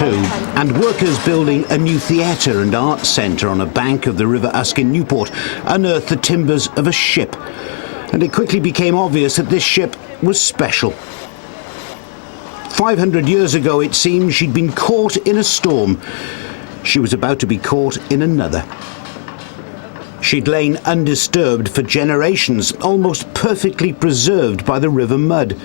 too, and workers building a new theatre and arts centre on a bank of the River Usk in Newport unearthed the timbers of a ship. And it quickly became obvious that this ship was special. 500 years ago, it seemed, she'd been caught in a storm. She was about to be caught in another. She'd lain undisturbed for generations, almost perfectly preserved by the river mud.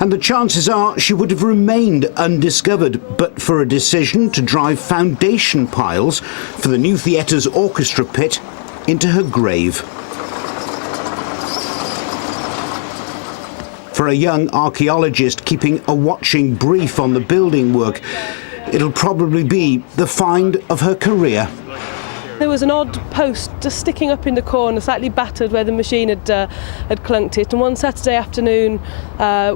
And the chances are she would have remained undiscovered but for a decision to drive foundation piles for the new theatre's orchestra pit into her grave. For a young archaeologist keeping a watching brief on the building work, it'll probably be the find of her career. There was an odd post just sticking up in the corner, slightly battered where the machine had clunked it. And one Saturday afternoon,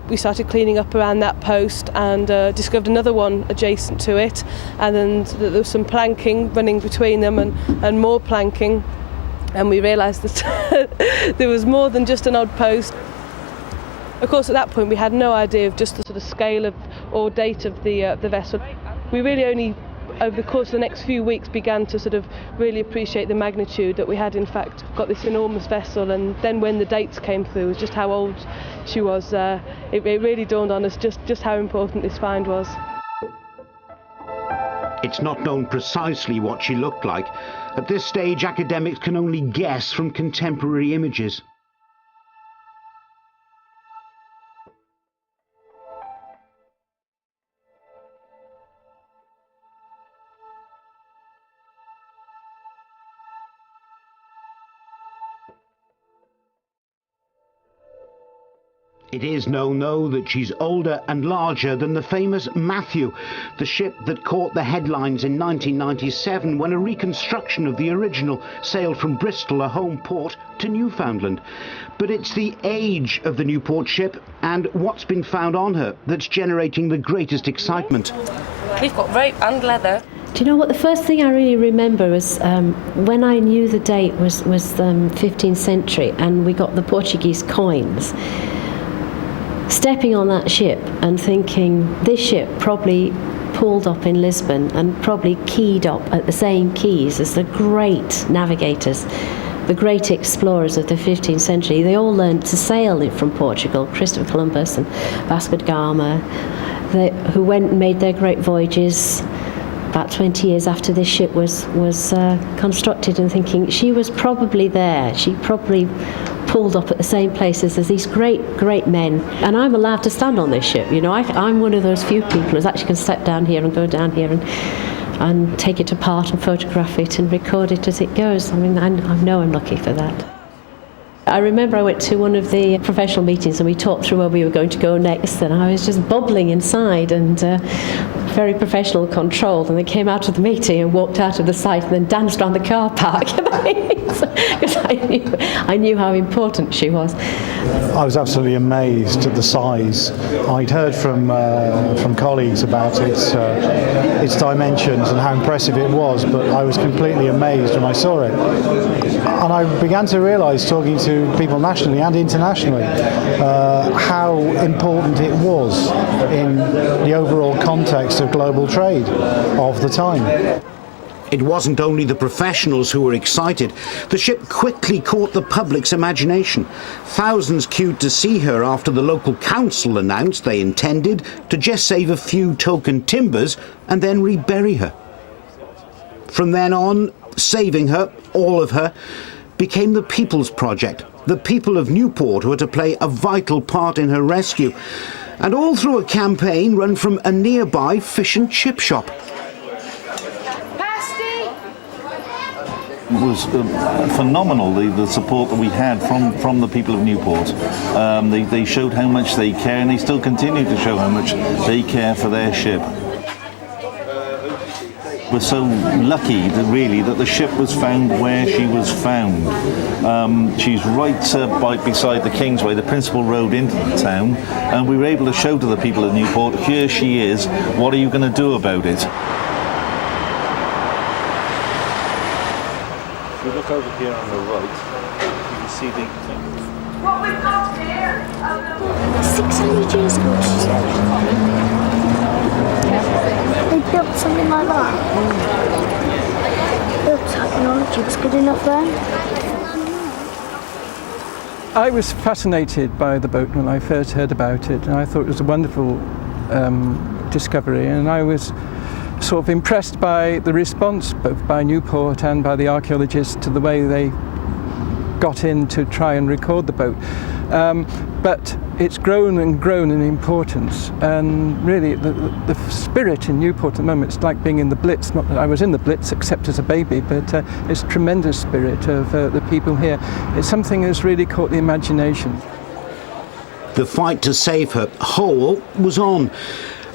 we started cleaning up around that post and discovered another one adjacent to it. And then there was some planking running between them and more planking. And we realised that there was more than just an odd post. Of course, at that point, we had no idea of just the sort of scale of or date of the vessel. We really only, over the course of the next few weeks, began to sort of really appreciate the magnitude that we had, in fact, got this enormous vessel. And then when the dates came through, just how old she was, it really dawned on us just how important this find was. It's not known precisely what she looked like. At this stage, academics can only guess from contemporary images. It is known, though, that she's older and larger than the famous Matthew, the ship that caught the headlines in 1997 when a reconstruction of the original sailed from Bristol, a home port, to Newfoundland. But it's the age of the Newport ship and what's been found on her that's generating the greatest excitement. We've got rope and leather. Do you know what? The first thing I really remember was when I knew the date was 15th century and we got the Portuguese coins. Stepping on that ship and thinking this ship probably pulled up in Lisbon and probably keyed up at the same quays as the great navigators, the great explorers of the 15th century. They all learned to sail from Portugal, Christopher Columbus and Vasco da Gama, who went and made their great voyages about 20 years after this ship was constructed, and thinking she was probably there. She probably pulled up at the same places as these great men. And I'm allowed to stand on this ship. You know, I'm one of those few people who actually can step down here and go down here and take it apart and photograph it and record it as it goes. I mean, I know I'm lucky for that. I remember I went to one of the professional meetings and we talked through where we were going to go next, and I was just bubbling inside and very professional, controlled, and they came out of the meeting and walked out of the site and then danced around the car park because I knew how important she was. I was absolutely amazed at the size. I'd heard from colleagues about its dimensions and how impressive it was, but I was completely amazed when I saw it. And I began to realise, talking to people nationally and internationally, how important it was in the overall context of global trade of the time. It wasn't only the professionals who were excited. The ship quickly caught the public's imagination. Thousands queued to see her after the local council announced they intended to just save a few token timbers and then rebury her. From then on, saving her, all of her, became the people's project. The people of Newport were to play a vital part in her rescue, and all through a campaign run from a nearby fish and chip shop. It was phenomenal, the support that we had from the people of Newport. They showed how much they care, and they still continue to show how much they care for their ship. We're so lucky that the ship was found where she was found. She's right beside the Kingsway, the principal road into the town, and we were able to show to the people of Newport, here she is, what are you going to do about it? If you look over here on the right, you can see the... What we've got here? 600 years ago. They built build something like that? The technology was good enough then. I was fascinated by the boat when I first heard about it, and I thought it was a wonderful discovery, and I was sort of impressed by the response both by Newport and by the archaeologists to the way they got in to try and record the boat. But it's grown and grown in importance, and really the spirit in Newport at the moment, it's like being in the Blitz. Not that I was in the Blitz except as a baby, but it's tremendous spirit of the people here. It's something that's really caught the imagination. The fight to save her whole was on.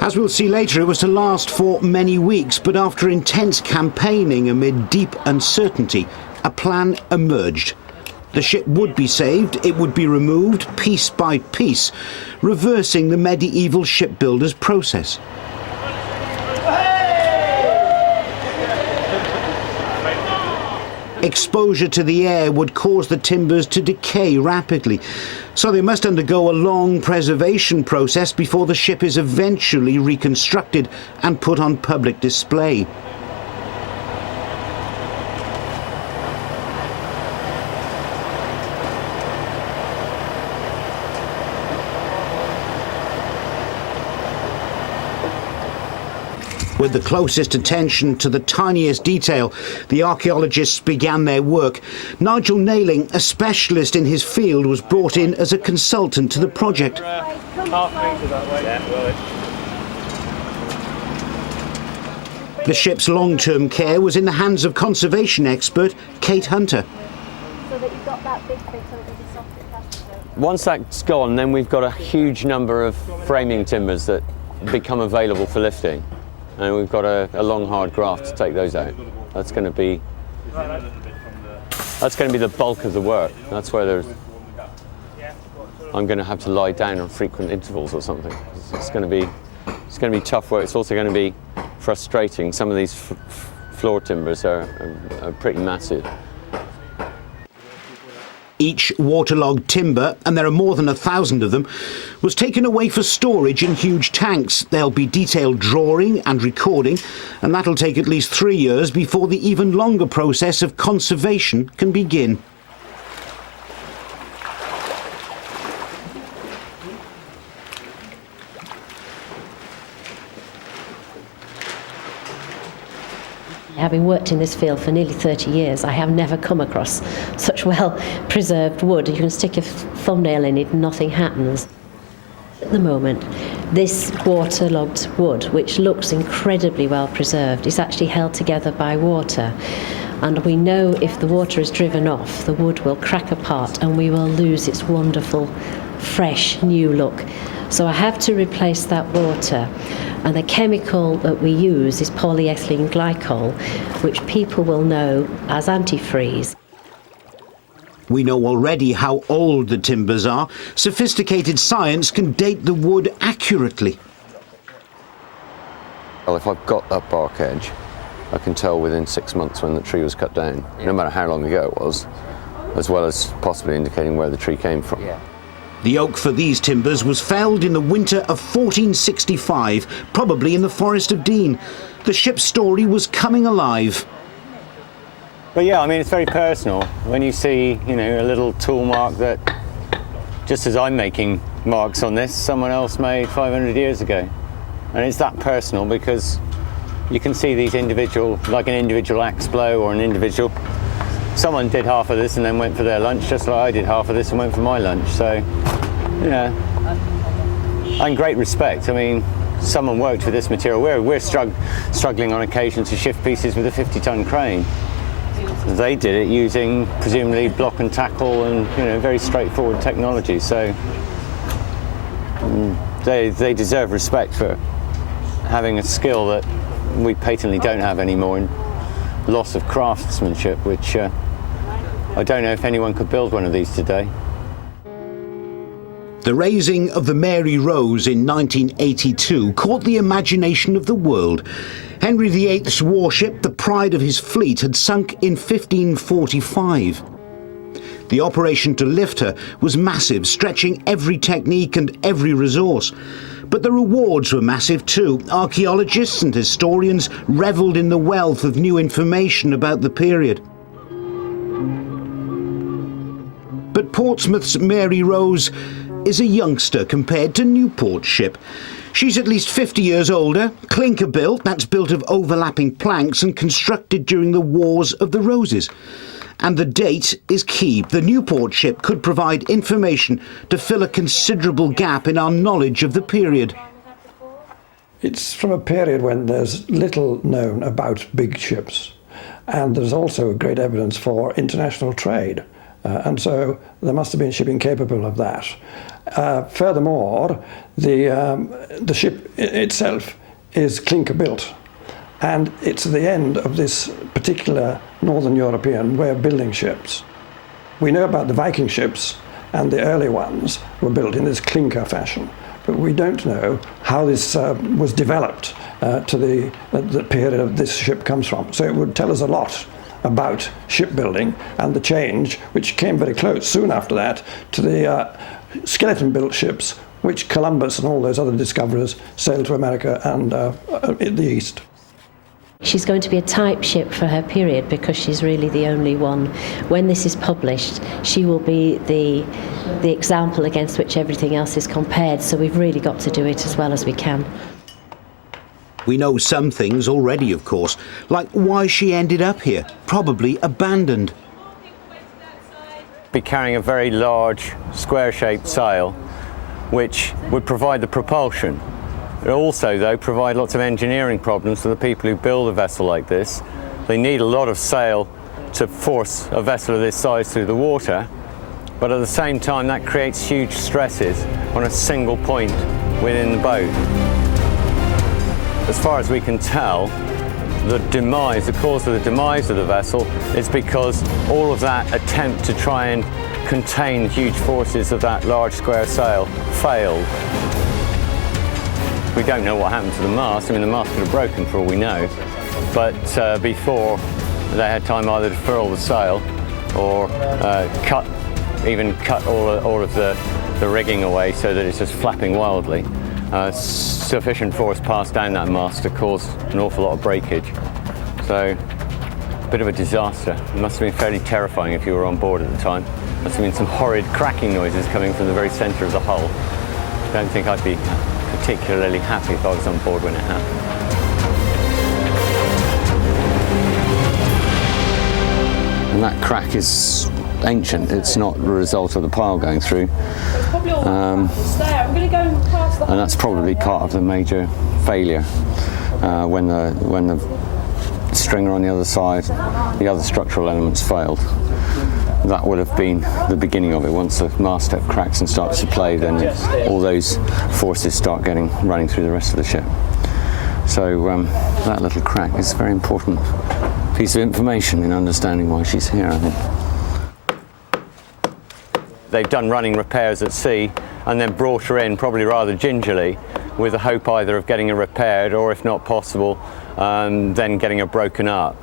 As we'll see later, it was to last for many weeks, but after intense campaigning amid deep uncertainty, a plan emerged. The ship would be saved, it would be removed piece by piece, reversing the medieval shipbuilder's process. Exposure to the air would cause the timbers to decay rapidly, so they must undergo a long preservation process before the ship is eventually reconstructed and put on public display. With the closest attention to the tiniest detail, the archaeologists began their work. Nigel Nailing, a specialist in his field, was brought in as a consultant to the project. The ship's long-term care was in the hands of conservation expert Kate Hunter. Once that's gone, then we've got a huge number of framing timbers that become available for lifting. And we've got a long, hard graft to take those out. That's going to be the bulk of the work. That's where I'm going to have to lie down on frequent intervals or something. It's going to be tough work. It's also going to be frustrating. Some of these floor timbers are pretty massive. Each waterlogged timber, and there are more than 1,000 of them, was taken away for storage in huge tanks. There'll be detailed drawing and recording, and that'll take at least 3 years before the even longer process of conservation can begin. Having worked in this field for nearly 30 years, I have never come across such well-preserved wood. You can stick a thumbnail in it and nothing happens. At the moment, this waterlogged wood, which looks incredibly well preserved, is actually held together by water. And we know if the water is driven off, the wood will crack apart and we will lose its wonderful, fresh, new look. So I have to replace that water. And the chemical that we use is polyethylene glycol, which people will know as antifreeze. We know already how old the timbers are. Sophisticated science can date the wood accurately. Well, if I've got that bark edge, I can tell within 6 months when the tree was cut down, no matter how long ago it was, as well as possibly indicating where the tree came from. The oak for these timbers was felled in the winter of 1465, probably in the Forest of Dean. The ship's story was coming alive. But yeah, I mean, it's very personal. When you see, a little tool mark that, just as I'm making marks on this, someone else made 500 years ago. And it's that personal because you can see these individual, like an individual axe blow or an individual. Someone did half of this and then went for their lunch, just like I did half of this and went for my lunch. So, and great respect. I mean, someone worked with this material. We're struggling on occasion to shift pieces with a 50-ton crane. They did it using presumably block and tackle and very straightforward technology. So they deserve respect for having a skill that we patently don't have anymore, and loss of craftsmanship, which I don't know if anyone could build one of these today. The raising of the Mary Rose in 1982 caught the imagination of the world. Henry VIII's warship, the pride of his fleet, had sunk in 1545. The operation to lift her was massive, stretching every technique and every resource. But the rewards were massive too. Archaeologists and historians revelled in the wealth of new information about the period. But Portsmouth's Mary Rose is a youngster compared to Newport's ship. She's at least 50 years older, clinker built, that's built of overlapping planks and constructed during the Wars of the Roses. And the date is key. The Newport ship could provide information to fill a considerable gap in our knowledge of the period. It's from a period when there's little known about big ships, and there's also great evidence for international trade. And so there must have been shipping capable of that. Furthermore, the ship itself is clinker built, and it's the end of this particular Northern European way of building ships. We know about the Viking ships, and the early ones were built in this clinker fashion, but we don't know how this was developed to the period of this ship comes from. So it would tell us a lot about shipbuilding and the change, which came very close soon after that, to the skeleton-built ships, which Columbus and all those other discoverers sailed to America and in the East. She's going to be a type ship for her period because she's really the only one. When this is published, she will be the example against which everything else is compared, so we've really got to do it as well as we can. We know some things already, of course, like why she ended up here, probably abandoned. Be carrying a very large square-shaped sail, which would provide the propulsion. It also, though, provide lots of engineering problems for the people who build a vessel like this. They need a lot of sail to force a vessel of this size through the water, but at the same time that creates huge stresses on a single point within the boat. As far as we can tell, the cause of the demise of the vessel is because all of that attempt to try and contain huge forces of that large square sail failed. We don't know what happened to the mast. I mean, the mast could have broken for all we know, but before they had time either to furl the sail or cut all of the rigging away so that it's just flapping wildly. Sufficient force passed down that mast to cause an awful lot of breakage. So, a bit of a disaster. It must have been fairly terrifying if you were on board at the time. Must have been some horrid cracking noises coming from the very centre of the hull. I don't think I'd be particularly happy if I was on board when it happened. And that crack is ancient. It's not the result of the pile going through. And that's probably part of the major failure when the stringer on the other side, the other structural elements failed. That would have been the beginning of it. Once the masthead cracks and starts to play, then all those forces start running through the rest of the ship. So that little crack is a very important piece of information in understanding why she's here, I think. They've done running repairs at sea and then brought her in, probably rather gingerly, with the hope either of getting her repaired or, if not possible, then getting her broken up.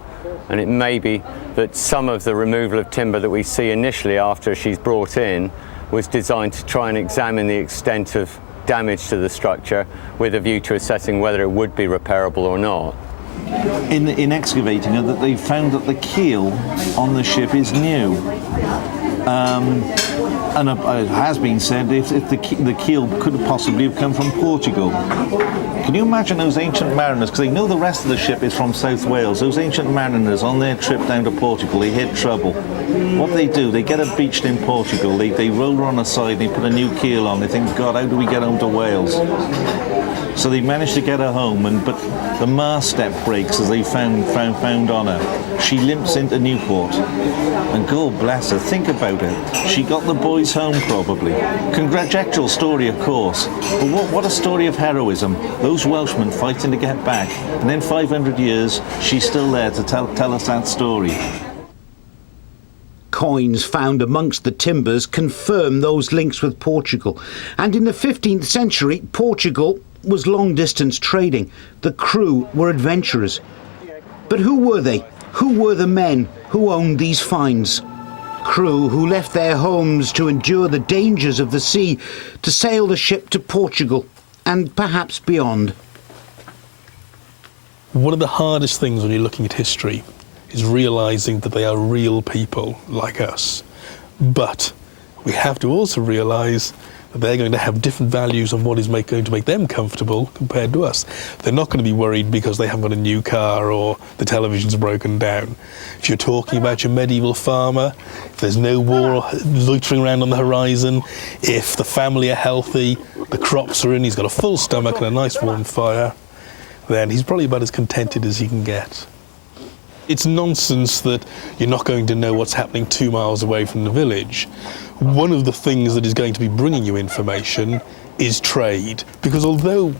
And it may be that some of the removal of timber that we see initially after she's brought in was designed to try and examine the extent of damage to the structure with a view to assessing whether it would be repairable or not. In excavating her, that they found that the keel on the ship is new. And it has been said if the keel could have possibly have come from Portugal. Can you imagine those ancient mariners, because they know the rest of the ship is from South Wales, those ancient mariners on their trip down to Portugal, they hit trouble. What they do, they get her beached in Portugal, they roll her on the side, they put a new keel on, they think, God, how do we get home to Wales? So they managed to get her home, but the mast step breaks as they found on her. She limps into Newport, and God bless her, think about it. She got the boys home probably. Conjectural story, of course, but what a story of heroism. Those Welshmen fighting to get back, and then 500 years, she's still there to tell us that story. Coins found amongst the timbers confirm those links with Portugal, and in the 15th century, Portugal was long-distance trading. The crew were adventurers. But who were they? Who were the men who owned these finds? Crew who left their homes to endure the dangers of the sea, to sail the ship to Portugal and perhaps beyond. One of the hardest things when you're looking at history is realising that they are real people like us. But we have to also realise that they're going to have different values on what is going to make them comfortable compared to us. They're not going to be worried because they haven't got a new car or the television's broken down. If you're talking about your medieval farmer, if there's no war loitering around on the horizon, if the family are healthy, the crops are in, he's got a full stomach and a nice warm fire, then he's probably about as contented as he can get. It's nonsense that you're not going to know what's happening 2 miles away from the village. One of the things that is going to be bringing you information is trade. Because although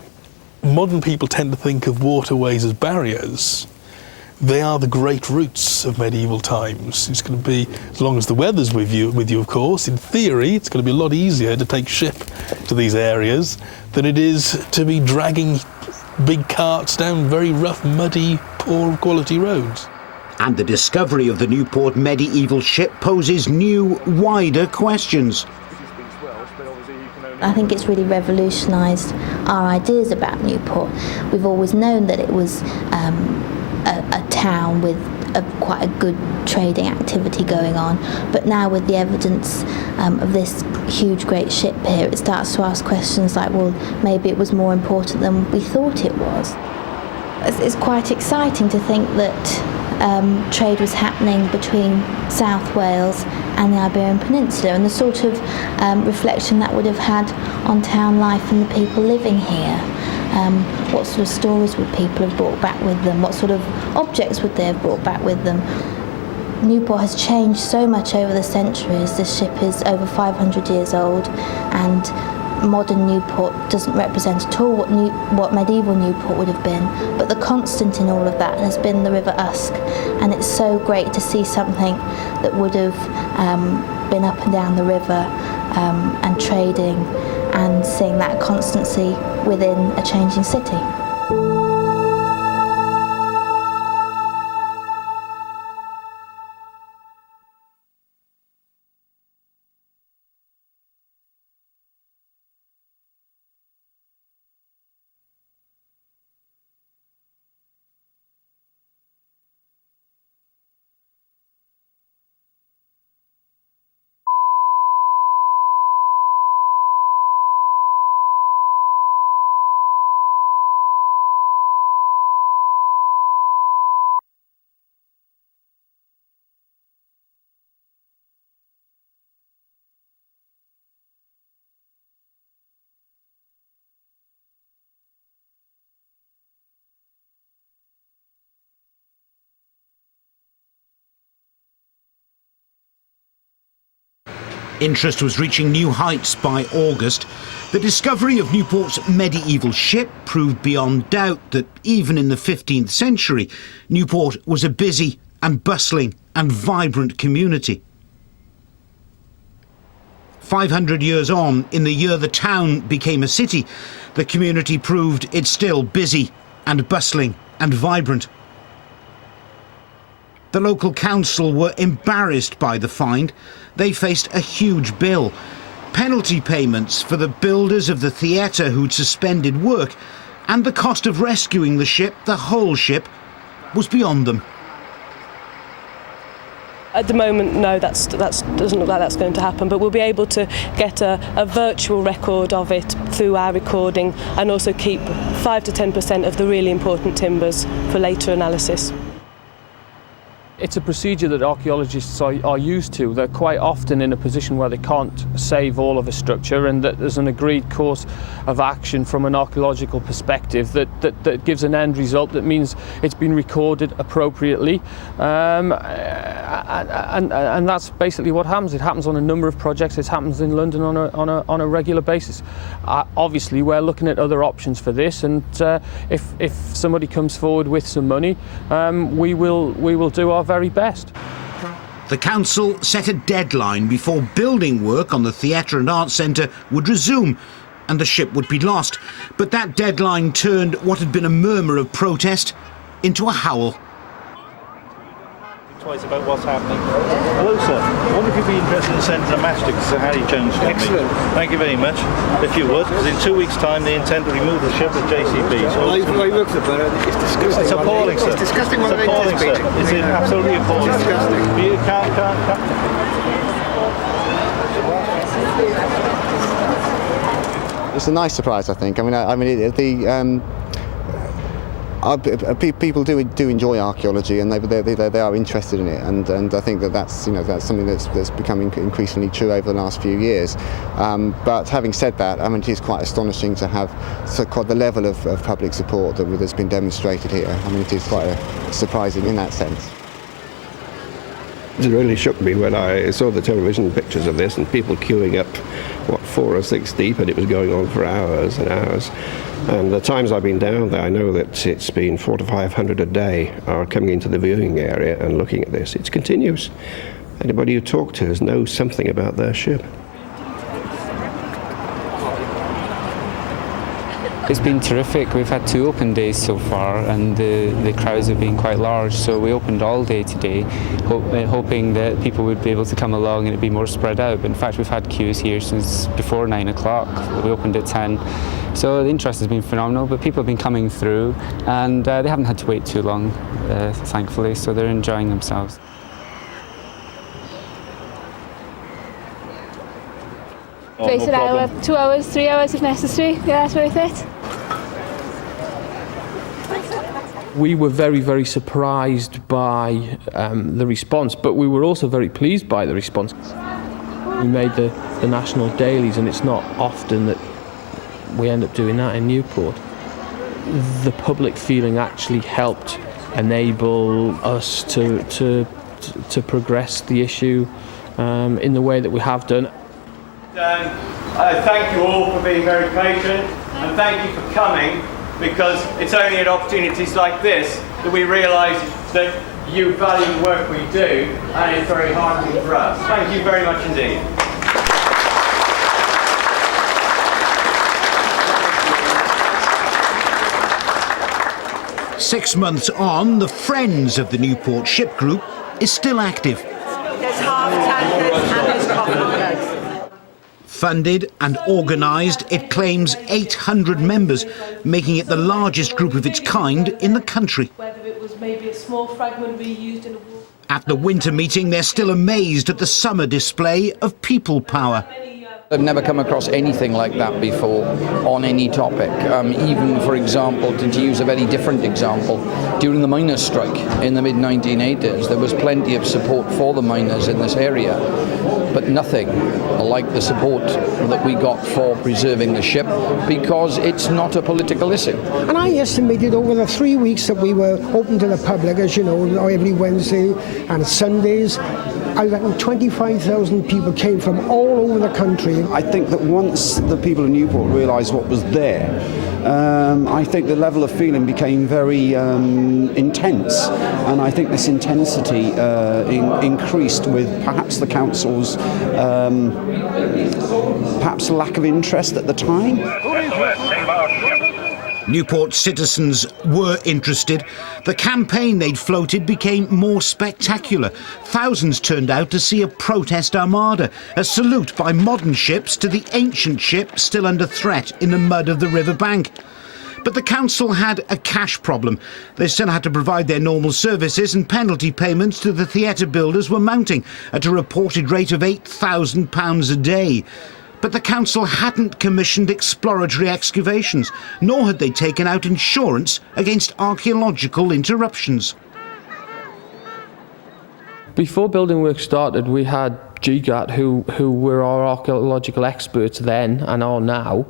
modern people tend to think of waterways as barriers, they are the great routes of medieval times. It's going to be, as long as the weather's with you of course, in theory, it's going to be a lot easier to take ship to these areas than it is to be dragging big carts down very rough, muddy, poor quality roads. And the discovery of the Newport Medieval Ship poses new, wider questions. I think it's really revolutionised our ideas about Newport. We've always known that it was a town with quite a good trading activity going on, but now with the evidence of this huge great ship here, it starts to ask questions like, well, maybe it was more important than we thought it was. It's quite exciting to think that trade was happening between South Wales and the Iberian Peninsula, and the sort of reflection that would have had on town life and the people living here. What sort of stories would people have brought back with them? What sort of objects would they have brought back with them? Newport has changed so much over the centuries. This ship is over 500 years old, and modern Newport doesn't represent at all what medieval Newport would have been, but the constant in all of that has been the River Usk, and it's so great to see something that would have been up and down the river and trading, and seeing that constancy within a changing city. Interest was reaching new heights by August. The discovery of Newport's medieval ship proved beyond doubt that even in the 15th century, Newport was a busy and bustling and vibrant community. 500 years on, in the year the town became a city, the community proved it's still busy and bustling and vibrant. The local council were embarrassed by the find. They faced a huge bill. Penalty payments for the builders of the theatre who'd suspended work, and the cost of rescuing the ship, the whole ship, was beyond them. At the moment, no, that doesn't look like that's going to happen, but we'll be able to get a virtual record of it through our recording, and also keep 5 to 10% of the really important timbers for later analysis. It's a procedure that archaeologists are used to. They're quite often in a position where they can't save all of a structure, and that there's an agreed course of action from an archaeological perspective that gives an end result that means it's been recorded appropriately. And that's basically what happens. It happens on a number of projects. It happens in London on a regular basis. Obviously, we're looking at other options for this, and if somebody comes forward with some money, we will do our very best. The council set a deadline before building work on the Theatre and Arts Centre would resume, and the ship would be lost. But that deadline turned what had been a murmur of protest into a howl. twice about what's happening. Hello, sir. I wonder if you'd be interested in sending a matchstick to Sir Harry Jones for me. Excellent. Thank you very much. If you would, because in 2 weeks' time they intend to remove the ship at JCB. So I work for the borough. It's disgusting. it's appalling, sir. It's disgusting what It's appalling, sir. It's absolutely appalling. It's disgusting. You can't. It's a nice surprise, I think. People do enjoy archaeology, and they are interested in it, and I think that's something that's becoming increasingly true over the last few years. But having said that, it is quite astonishing to have the level of public support that's been demonstrated here. It is quite surprising in that sense. It really shook me when I saw the television pictures of this and people queuing up, 4 or 6 deep, and it was going on for hours and hours. And the times I've been down there, I know that it's been 400 to 500 a day are coming into the viewing area and looking at this. It's continuous. Anybody you talk to knows something about their ship. It's been terrific. We've had 2 open days so far, and the crowds have been quite large, so we opened all day today, hoping that people would be able to come along and it'd be more spread out. But in fact, we've had queues here since before 9 o'clock. We opened at 10. So the interest has been phenomenal, but people have been coming through, and they haven't had to wait too long, thankfully, so they're enjoying themselves. Wait an hour, 2 hours, 3 hours if necessary. Yeah, that's worth it. We were very, very surprised by the response, but we were also very pleased by the response. We made the national dailies, and it's not often that we end up doing that in Newport. The public feeling actually helped enable us to progress the issue in the way that we have done. Thank you all for being very patient, and thank you for coming, because it's only at opportunities like this that we realise that you value the work we do, and it's very heartening for us. Thank you very much indeed. Six months on, the Friends of the Newport Ship Group is still active. There's half tankers and there's coffins. Funded and organised, it claims 800 members, making it the largest group of its kind in the country. Whether it was maybe a small fragment reused in a war. At the winter meeting, they're still amazed at the summer display of people power. I've never come across anything like that before on any topic. Even, for example, to use a very different example, during the miners' strike in the mid-1980s, there was plenty of support for the miners in this area, but nothing like the support that we got for preserving the ship, because it's not a political issue. And I estimated over the 3 weeks that we were open to the public, as you know, every Wednesday and Sundays, I reckon 25,000 people came from all over the country. I think that once the people of Newport realised what was there, I think the level of feeling became very intense, and I think this intensity increased with perhaps the council's perhaps lack of interest at the time. Newport citizens were interested. The campaign they'd floated became more spectacular. Thousands turned out to see a protest armada, a salute by modern ships to the ancient ship still under threat in the mud of the riverbank. But the council had a cash problem. They still had to provide their normal services, and penalty payments to the theatre builders were mounting at a reported rate of £8,000 a day. But the council hadn't commissioned exploratory excavations, nor had they taken out insurance against archaeological interruptions. Before building work started, we had GGAT, who were our archaeological experts then and are now,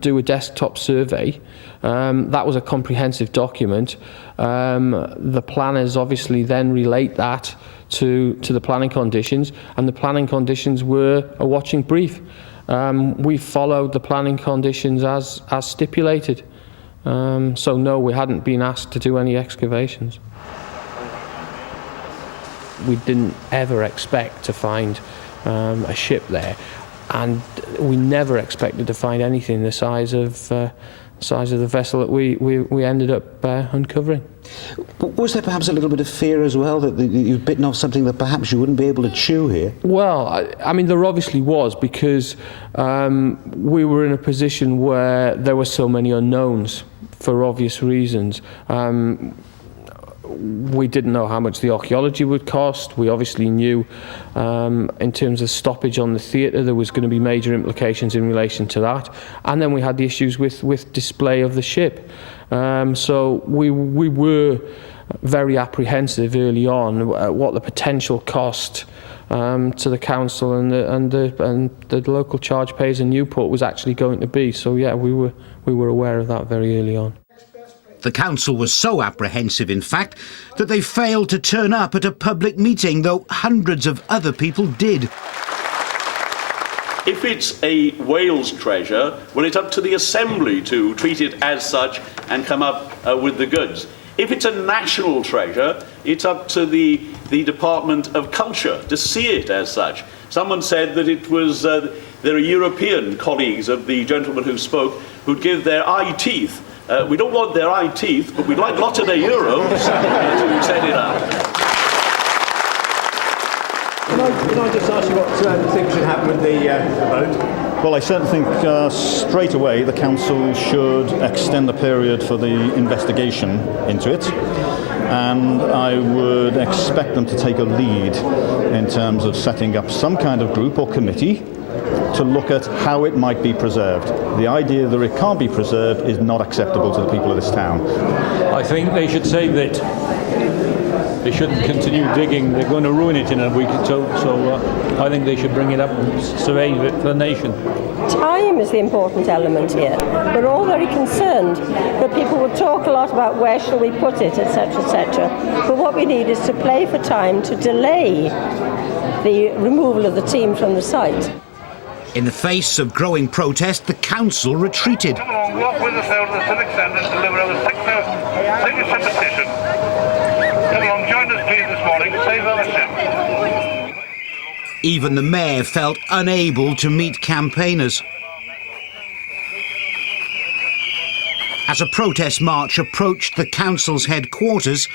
do a desktop survey. That was a comprehensive document. The planners obviously then relate that to the planning conditions, and the planning conditions were a watching brief. We followed the planning conditions as stipulated. So no, we hadn't been asked to do any excavations. We didn't ever expect to find a ship there, and we never expected to find anything the size of size of the vessel that we ended up uncovering. Was there perhaps a little bit of fear as well that you'd bitten off something that perhaps you wouldn't be able to chew here? Well, I mean, there obviously was, because we were in a position where there were so many unknowns for obvious reasons. We didn't know how much the archaeology would cost. We obviously knew in terms of stoppage on the theatre there was going to be major implications in relation to that. And then we had the issues with display of the ship. So we were very apprehensive early on what the potential cost to the council and the local charge payers in Newport was actually going to be. So yeah, we were aware of that very early on. The council was so apprehensive, in fact, that they failed to turn up at a public meeting, though hundreds of other people did. If it's a Wales treasure, well, it's up to the Assembly to treat it as such and come up with the goods. If it's a national treasure, it's up to the Department of Culture to see it as such. Someone said that it was there are European colleagues of the gentleman who spoke who'd give their eye teeth. We don't want their eye teeth, but we'd like lots of their euros to set it up. Can I just ask you what you think should happen with the boat? Well, I certainly think straight away the council should extend the period for the investigation into it, and I would expect them to take a lead in terms of setting up some kind of group or committee to look at how it might be preserved. The idea that it can't be preserved is not acceptable to the people of this town. I think they should save it. They shouldn't continue digging. They're going to ruin it in a week or so. So I think they should bring it up and survey it for the nation. Time is the important element here. We're all very concerned that people will talk a lot about where shall we put it, etc., etc. But what we need is to play for time to delay the removal of the team from the site. In the face of growing protest, the council retreated. Come along, walk with us out to the civic centre and deliver over 6,000 signature petition. Come along, join us please this morning, save our ship. Even the mayor felt unable to meet campaigners. As a protest march approached the council's headquarters,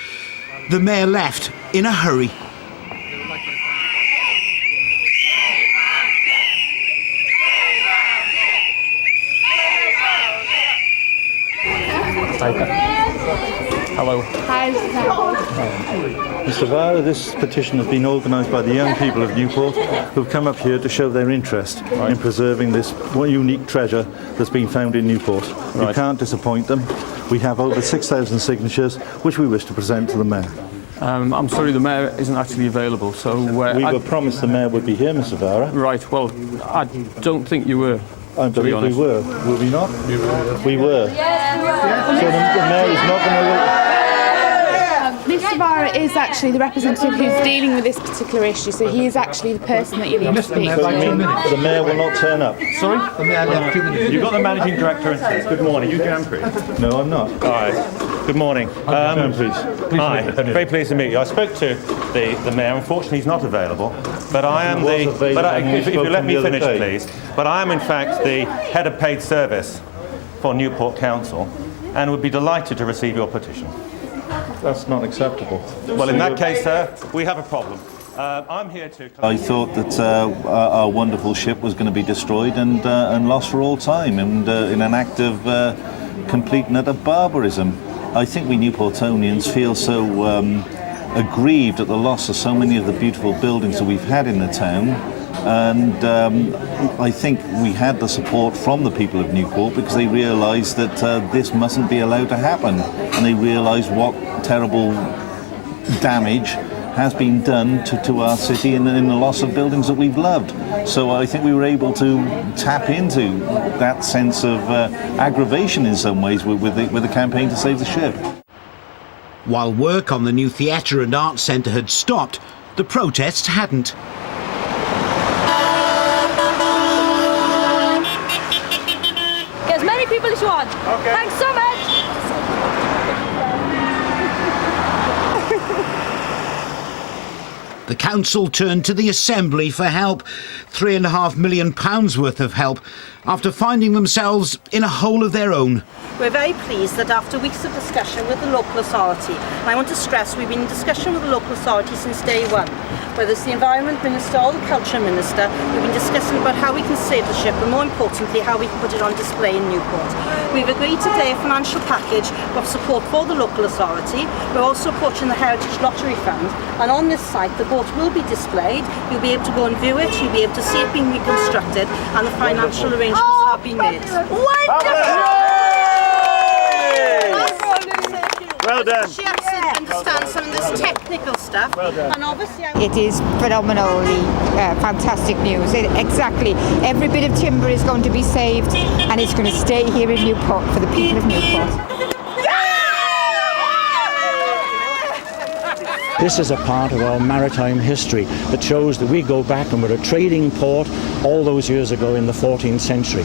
the mayor left in a hurry. Hello. Hi. Mr. Vara, this petition has been organised by the young people of Newport who've come up here to show their interest in preserving this unique treasure that's been found in Newport. You can't disappoint them. We have over 6,000 signatures which we wish to present to the Mayor. I'm sorry, the Mayor isn't actually available, so... we were promised the Mayor would be here, Mr. Vara. Right, well, I don't think you were. I believe we were. Were we not? We were. So the Mayor is not going to... Mr. Vara is actually the representative who's dealing with this particular issue, so he is actually the person that you need to speak to. The Mayor will not turn up. Sorry? The Mayor left 2 minutes. You've got the Managing Director in. Good morning. You Jampree? No, I'm not. All right. Good morning. Hi. Very pleased to meet you. I spoke to the Mayor. Unfortunately, he's not available. But I am if you let me finish, please. But I am, in fact, the head of paid service for Newport Council and would be delighted to receive your petition. That's not acceptable. Well, in that case, sir, we have a problem. I'm here to... I thought that our wonderful ship was going to be destroyed and lost for all time, and in an act of complete and utter barbarism. I think we Newportonians feel so aggrieved at the loss of so many of the beautiful buildings that we've had in the town. And I think we had the support from the people of Newport because they realised that this mustn't be allowed to happen, and they realised what terrible damage has been done to our city in the loss of buildings that we've loved. So I think we were able to tap into that sense of aggravation in some ways with the campaign to save the ship. While work on the new theatre and arts centre had stopped, the protests hadn't. Get as many people as you want. Okay. Thanks so much. The council turned to the Assembly for help, £3.5 million worth of help, after finding themselves in a hole of their own. We're very pleased that after weeks of discussion with the local authority, and I want to stress we've been in discussion with the local authority since day one, whether it's the Environment Minister or the Culture Minister, we've been discussing about how we can save the ship and more importantly how we can put it on display in Newport. We've agreed today a financial package of support for the local authority. We're also approaching the Heritage Lottery Fund, and on this site the boat will be displayed. You'll be able to go and view it, you'll be able to see it being reconstructed, and the financial arrangements have been made. Well done. She absolutely understands some of this technical stuff. Well done. And obviously it is phenomenally fantastic news. Exactly. Every bit of timber is going to be saved and it's going to stay here in Newport for the people of Newport. This is a part of our maritime history that shows that we go back and we're a trading port all those years ago in the 14th century.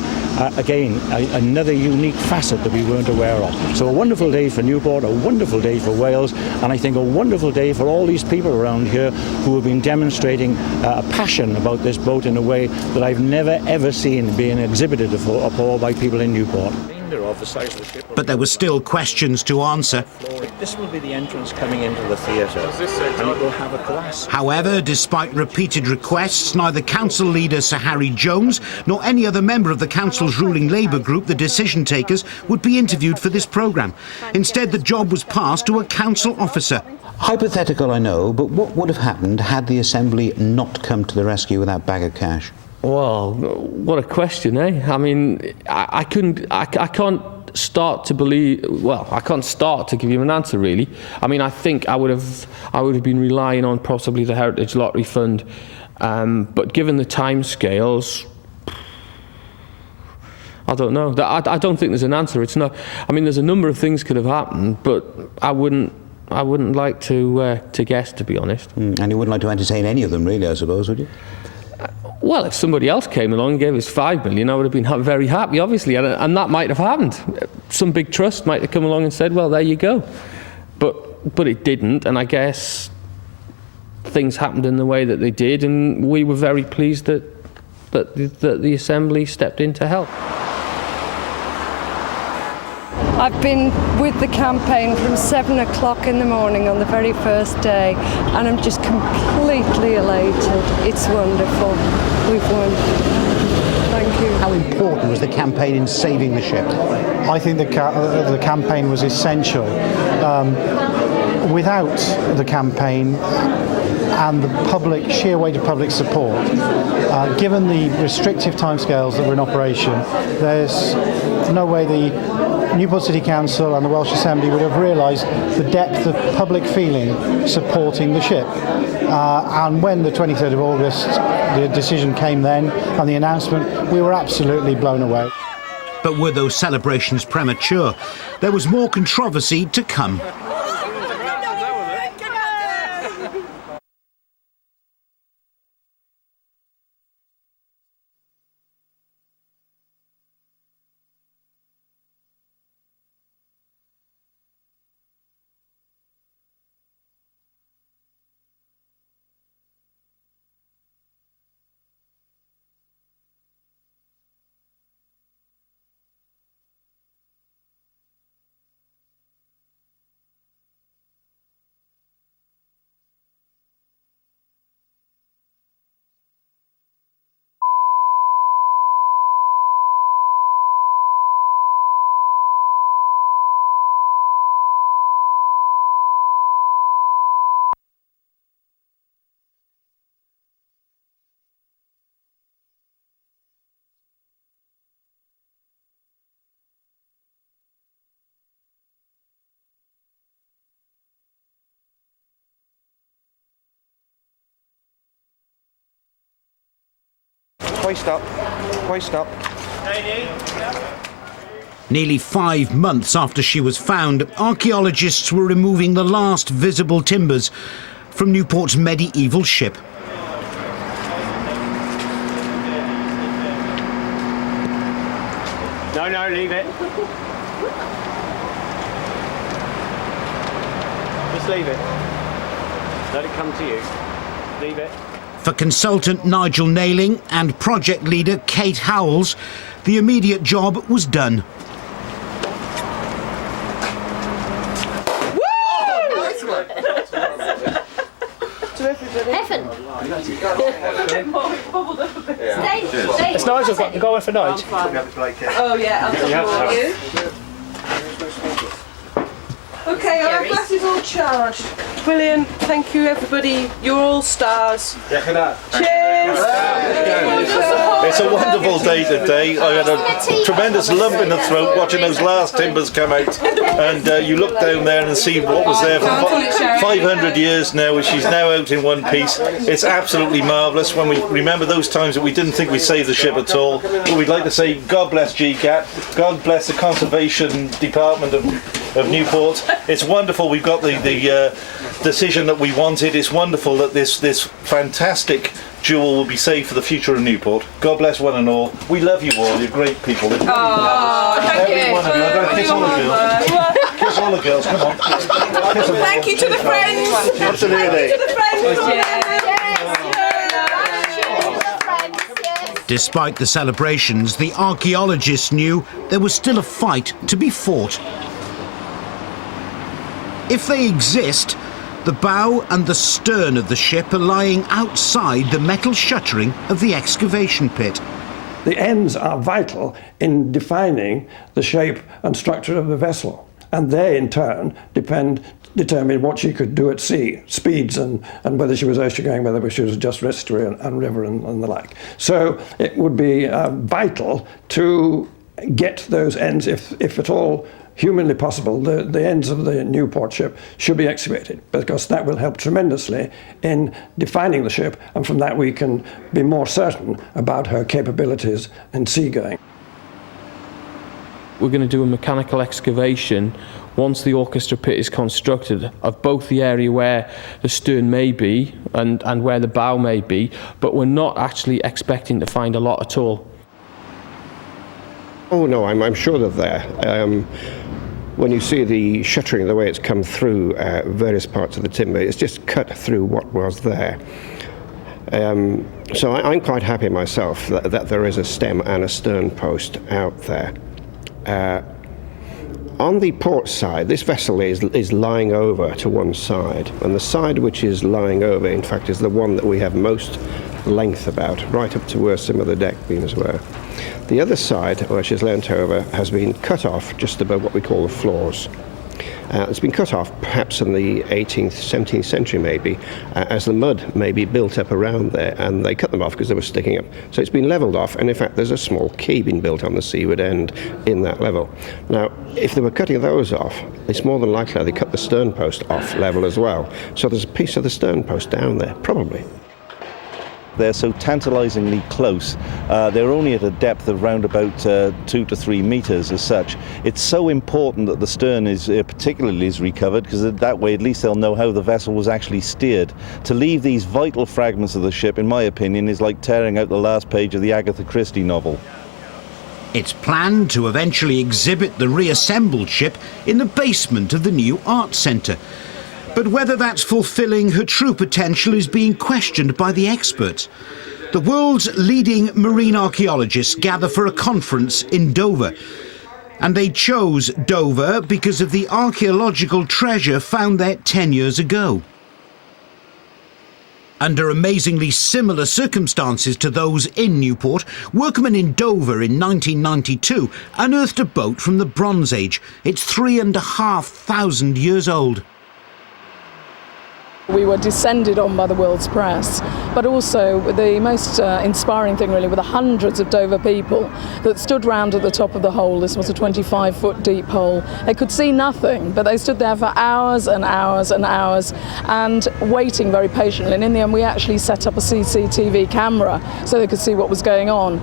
Again, another unique facet that we weren't aware of. So a wonderful day for Newport, a wonderful day for Wales, and I think a wonderful day for all these people around here who have been demonstrating a passion about this boat in a way that I've never ever seen being exhibited before by people in Newport. Of the size of the ship. But there were still questions to answer. This will be the entrance coming into the theatre, and it will have a glass. However, despite repeated requests, neither council leader Sir Harry Jones nor any other member of the council's ruling Labour group, the Decision Takers, would be interviewed for this programme. Instead, the job was passed to a council officer. Hypothetical, I know, but what would have happened had the Assembly not come to the rescue with that bag of cash? Well, what a question, eh? I mean, I can't start to believe. Well, I can't start to give you an answer, really. I mean, I think I would have been relying on possibly the Heritage Lottery Fund, but given the timescales, I don't know. I don't think there's an answer. It's not. I mean, there's a number of things could have happened, but I wouldn't like to guess, to be honest. And you wouldn't like to entertain any of them, really, I suppose, would you? Well, if somebody else came along and gave us $5 million, I would have been very happy, obviously, and that might have happened. Some big trust might have come along and said, well, there you go. But it didn't, and I guess things happened in the way that they did, and we were very pleased that the Assembly stepped in to help. I've been with the campaign from 7 o'clock in the morning on the very first day, and I'm just completely elated. It's wonderful. We've won. Thank you. How important was the campaign in saving the ship? I think the campaign was essential. Without the campaign and the sheer weight of public support, given the restrictive timescales that were in operation, there's no way the Newport City Council and the Welsh Assembly would have realised the depth of public feeling supporting the ship. And when the 23rd of August, the decision came then and the announcement, we were absolutely blown away. But were those celebrations premature? There was more controversy to come. Hoist up, hoist up. Nearly 5 months after she was found, archaeologists were removing the last visible timbers from Newport's medieval ship. No, leave it. Just leave it. Let it come to you. Leave it. For consultant Nigel Nailing and project leader Kate Howells, the immediate job was done. It's Nigel going for Nigel. Oh yeah, I'll talk to you. Okay, our glass is all charged. Brilliant, thank you everybody. You're all stars. Cheers! It's a wonderful day today. I had a tremendous lump in the throat watching those last timbers come out, and you look down there and see what was there for 500 years now, which is now out in one piece. It's absolutely marvellous. When we remember those times that we didn't think we saved the ship at all, but we'd like to say God bless GCAT, God bless the Conservation Department of Newport. It's wonderful we've got the decision that we wanted. It's wonderful that this fantastic jewel will be saved for the future of Newport. God bless one and all. We love you all. You're great people. Oh, thank you. Every one of you. I'm going to kiss all the girls. Kiss all the girls. Come on. Kiss them all. Thank you to the friends. Absolutely. Thank you to the friends. Despite the celebrations, the archaeologists knew there was still a fight to be fought. If they exist, the bow and the stern of the ship are lying outside the metal shuttering of the excavation pit. The ends are vital in defining the shape and structure of the vessel, and they in turn determine what she could do at sea, speeds and whether she was ocean-going, whether she was just estuary and river and the like. So it would be vital to get those ends, if at all humanly possible, the ends of the Newport ship should be excavated, because that will help tremendously in defining the ship, and from that we can be more certain about her capabilities in seagoing. We're going to do a mechanical excavation once the orchestra pit is constructed of both the area where the stern may be and where the bow may be, but we're not actually expecting to find a lot at all. Oh no, I'm sure they're there. When you see the shuttering, the way it's come through various parts of the timber, it's just cut through what was there. So I'm quite happy myself that there is a stem and a stern post out there. On the port side, this vessel is lying over to one side, and the side which is lying over, in fact, is the one that we have most length about, right up to where some of the deck beams were. The other side, where she's leant over, has been cut off just above what we call the floors. It's been cut off perhaps in the 18th, 17th century maybe, as the mud maybe built up around there, and they cut them off because they were sticking up. So it's been levelled off, and in fact there's a small quay being built on the seaward end in that level. Now, if they were cutting those off, it's more than likely they cut the stern post off level as well. So there's a piece of the stern post down there, probably. They're so tantalisingly close. They're only at a depth of around about 2 to 3 metres as such. It's so important that the stern is particularly is recovered, because that way at least they'll know how the vessel was actually steered. To leave these vital fragments of the ship, in my opinion, is like tearing out the last page of the Agatha Christie novel. It's planned to eventually exhibit the reassembled ship in the basement of the new art centre. But whether that's fulfilling her true potential is being questioned by the experts. The world's leading marine archaeologists gather for a conference in Dover. And they chose Dover because of the archaeological treasure found there 10 years ago. Under amazingly similar circumstances to those in Newport, workmen in Dover in 1992 unearthed a boat from the Bronze Age. It's 3,500 years old. We were descended on by the world's press, but also the most inspiring thing really were the hundreds of Dover people that stood round at the top of the hole. This was a 25-foot deep hole. They could see nothing, but they stood there for hours and hours and hours and waiting very patiently. And in the end, we actually set up a CCTV camera so they could see what was going on.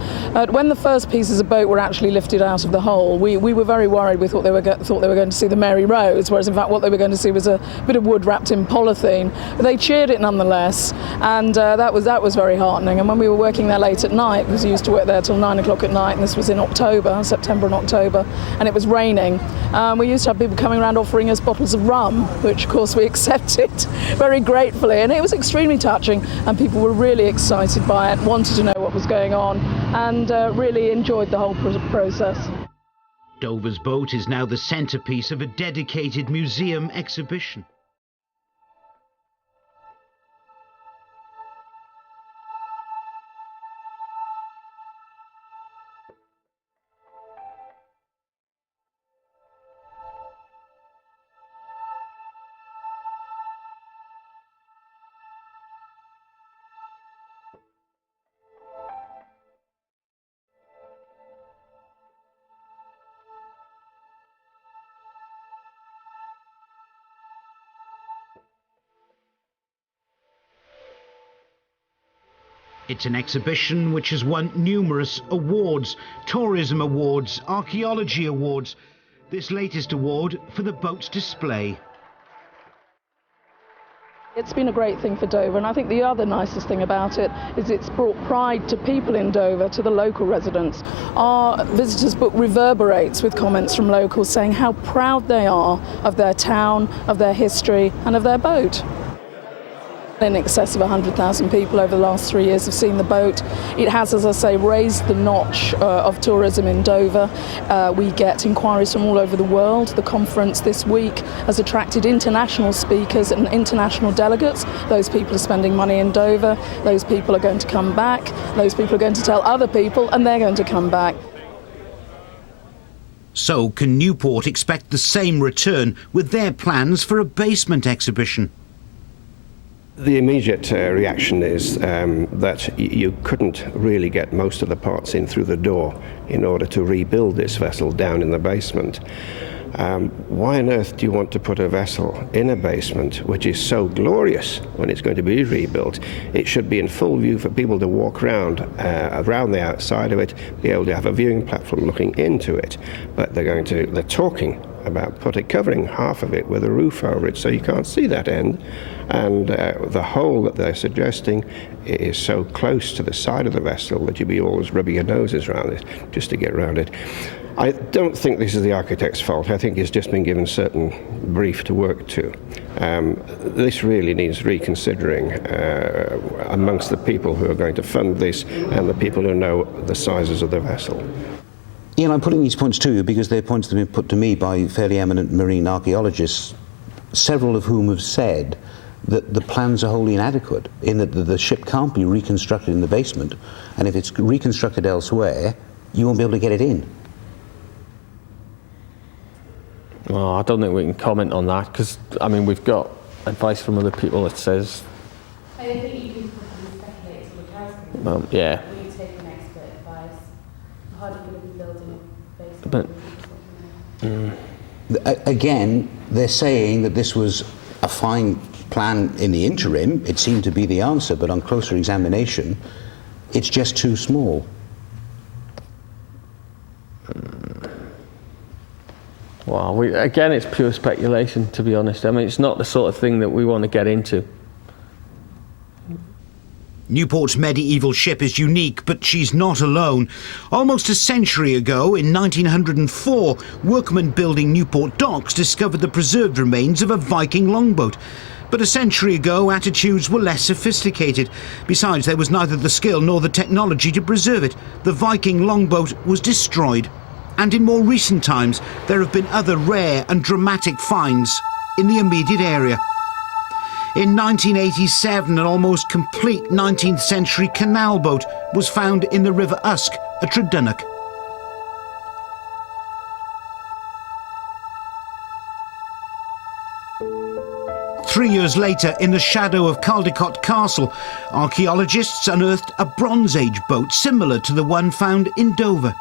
When the first pieces of boat were actually lifted out of the hole, we were very worried. We thought they were going to see the Mary Rose, whereas in fact what they were going to see was a bit of wood wrapped in polythene. exhibition. They cheered it nonetheless, and that was very heartening. And when we were working there late at night, because we used to work there till 9 o'clock at night, and this was in October, September and October, and it was raining, we used to have people coming around offering us bottles of rum, which of course we accepted very gratefully, and it was extremely touching, and people were really excited by it, wanted to know what was going on, and really enjoyed the whole process. Dover's boat is now the centrepiece of a dedicated museum exhibition. It's an exhibition which has won numerous awards, tourism awards, archaeology awards, this latest award for the boat's display. It's been a great thing for Dover, and I think the other nicest thing about it is it's brought pride to people in Dover, to the local residents. Our visitors book reverberates with comments from locals saying how proud they are of their town, of their history and of their boat. In excess of 100,000 people over the last 3 years have seen the boat. It has, as I say, raised the notch of tourism in Dover. We get inquiries from all over the world. The conference this week has attracted international speakers and international delegates. Those people are spending money in Dover. Those people are going to come back. Those people are going to tell other people, and they're going to come back. So can Newport expect the same return with their plans for a basement exhibition? The immediate reaction is that you couldn't really get most of the parts in through the door in order to rebuild this vessel down in the basement. Why on earth do you want to put a vessel in a basement which is so glorious when it's going to be rebuilt? It should be in full view for people to walk around the outside of it, be able to have a viewing platform looking into it. But they're talking about covering half of it with a roof over it so you can't see that end. And the hole that they're suggesting is so close to the side of the vessel that you'd be always rubbing your noses around it just to get around it. I don't think this is the architect's fault. I think he's just been given certain brief to work to. This really needs reconsidering amongst the people who are going to fund this and the people who know the sizes of the vessel. Ian, I'm putting these points to you because they're points that have been put to me by fairly eminent marine archaeologists, several of whom have said that the plans are wholly inadequate, in that the ship can't be reconstructed in the basement, and if it's reconstructed elsewhere, you won't be able to get it in. Well, I don't think we can comment on that, because, I mean, we've got advice from other people that says... I think you can speculate till the cows come home. Yeah. When you take an expert advice, how are you going to be building a basement? Again, they're saying that this was a fine plan in the interim. It seemed to be the answer, but on closer examination, it's just too small. Well, again, it's pure speculation, to be honest. I mean, it's not the sort of thing that we want to get into. Newport's medieval ship is unique, but she's not alone. Almost a century ago, in 1904, workmen building Newport docks discovered the preserved remains of a Viking longboat. But a century ago, attitudes were less sophisticated. Besides, there was neither the skill nor the technology to preserve it. The Viking longboat was destroyed. And in more recent times, there have been other rare and dramatic finds in the immediate area. In 1987, an almost complete 19th century canal boat was found in the River Usk at Tredonoc. Three years later, in the shadow of Caldecott Castle, archaeologists unearthed a Bronze Age boat similar to the one found in Dover.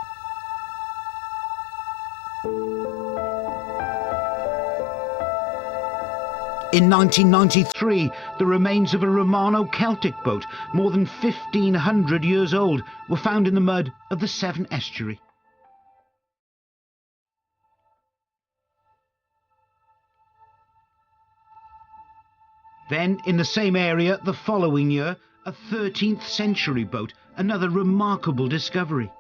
In 1993, the remains of a Romano-Celtic boat, more than 1,500 years old, were found in the mud of the Severn estuary. Then, in the same area the following year, a 13th century boat, another remarkable discovery.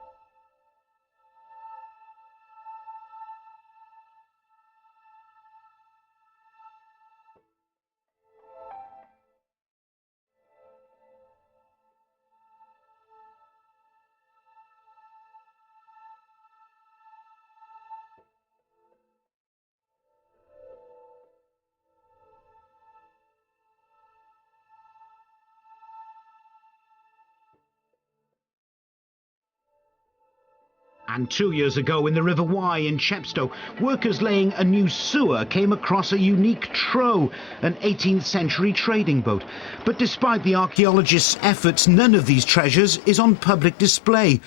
And 2 years ago in the River Wye in Chepstow, workers laying a new sewer came across a unique trow, an 18th century trading boat. But despite the archaeologists' efforts, none of these treasures is on public display.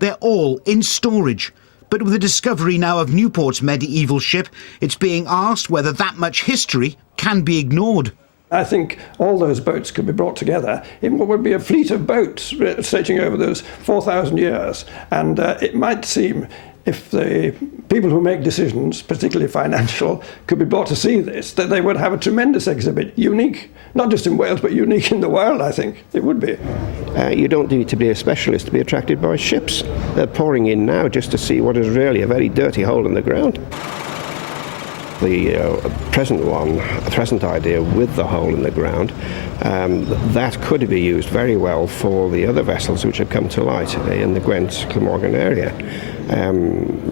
They're all in storage. But with the discovery now of Newport's medieval ship, it's being asked whether that much history can be ignored. I think all those boats could be brought together in what would be a fleet of boats stretching over those 4,000 years. And it might seem, if the people who make decisions, particularly financial, could be brought to see this, that they would have a tremendous exhibit, unique, not just in Wales, but unique in the world, I think. It would be. You don't need to be a specialist to be attracted by ships. They're pouring in now just to see what is really a very dirty hole in the ground. The present idea with the hole in the ground, that could be used very well for the other vessels which have come to light in the Gwent Glamorgan area.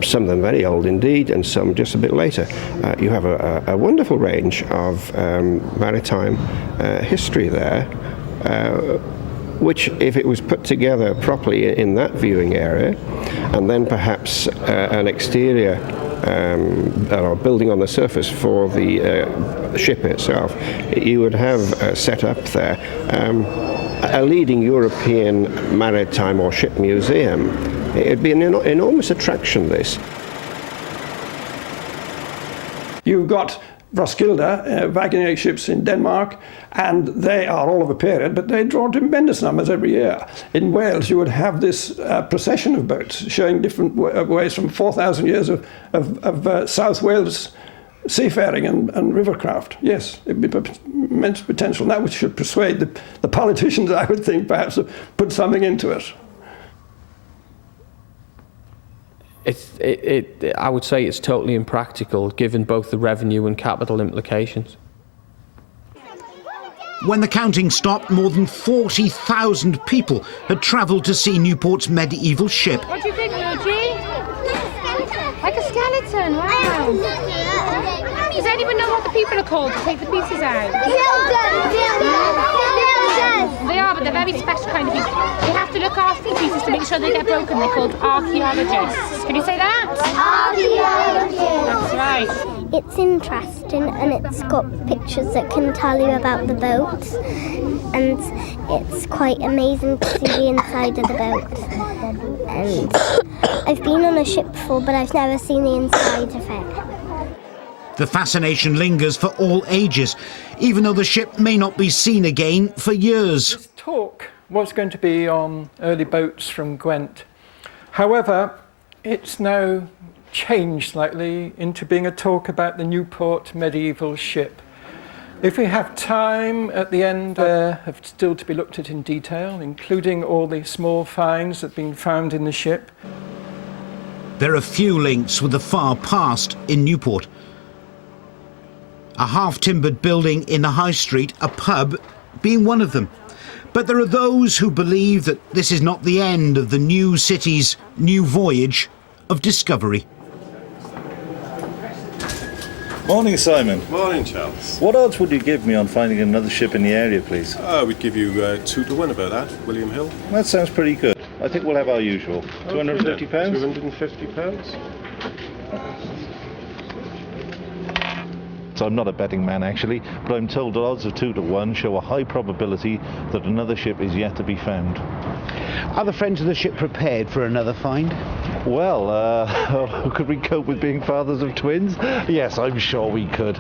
Some of them very old indeed, and some just a bit later. You have a wonderful range of maritime history there, which, if it was put together properly in that viewing area, and then perhaps an exterior or building on the surface for the ship itself, you would have set up there a leading European maritime or ship museum. It'd be an enormous attraction, this. You've got Roskilde, Viking Age ships in Denmark, and they are all of a period, but they draw tremendous numbers every year. In Wales, you would have this procession of boats showing different ways from 4,000 years of South Wales seafaring and rivercraft. Yes, it would be immense potential. And that which should persuade the politicians, I would think, perhaps, to put something into it. I would say it's totally impractical, given both the revenue and capital implications. When the counting stopped, more than 40,000 people had travelled to see Newport's medieval ship. What do you think, Luigi? Like a skeleton, wow. Does anyone know what the people are called to take the pieces out? They are, but they're very special kind of people. They have to look after the pieces to make sure they get broken. They're called archaeologists. Can you say that? Archaeologists. That's right. It's interesting, and it's got pictures that can tell you about the boat, and it's quite amazing to see the inside of the boat. And I've been on a ship before, but I've never seen the inside of it. The fascination lingers for all ages, even though the ship may not be seen again for years. This talk was going to be on early boats from Gwent. However, it's now changed slightly into being a talk about the Newport medieval ship. If we have time at the end, have still to be looked at in detail, including all the small finds that have been found in the ship. There are few links with the far past in Newport. A half-timbered building in the high street, a pub, being one of them. But there are those who believe that this is not the end of the new city's new voyage of discovery. Morning, Simon. Morning, Charles. What odds would you give me on finding another ship in the area, please? We'd give you 2-1 about that, William Hill. That sounds pretty good. I think we'll have our usual. £250? £250. So I'm not a betting man, actually, but I'm told that odds of 2-1 show a high probability that another ship is yet to be found. Are the friends of the ship prepared for another find? Well, could we cope with being fathers of twins? Yes, I'm sure we could.